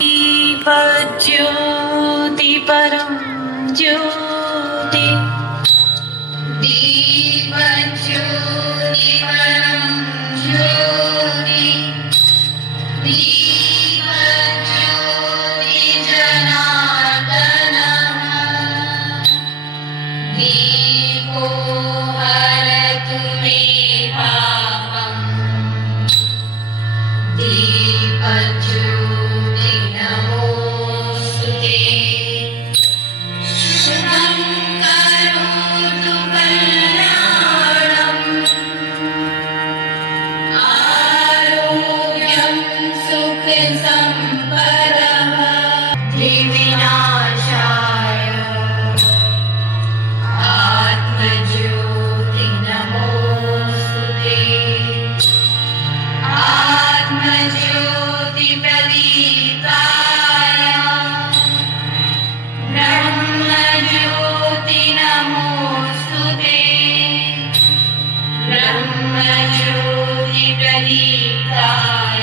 दीपज्योति परं ज्योति दीपज्योति परं ज्योति दीपज्योति जनार्दनः दीपो हरतु मे पापम् दीपज्योति नमोऽस्तुते शुभं करोतु कल्याणम् आरोग्यं सुखसम्पदः त्रिविनाशाय आत्मज्योति नमोऽस्तुते आत्मज्योति प्रदीप्ताय ब्रह्मज्योति नमोऽस्तुते ब्रह्मज्योति प्रदीप्ताय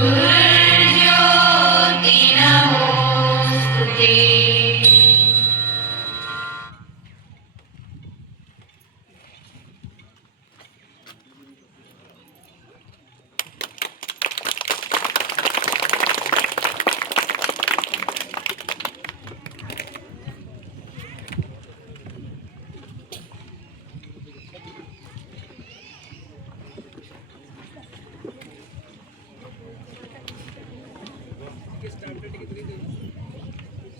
गुरुज्योति नमोऽस्तुते।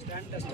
Stand test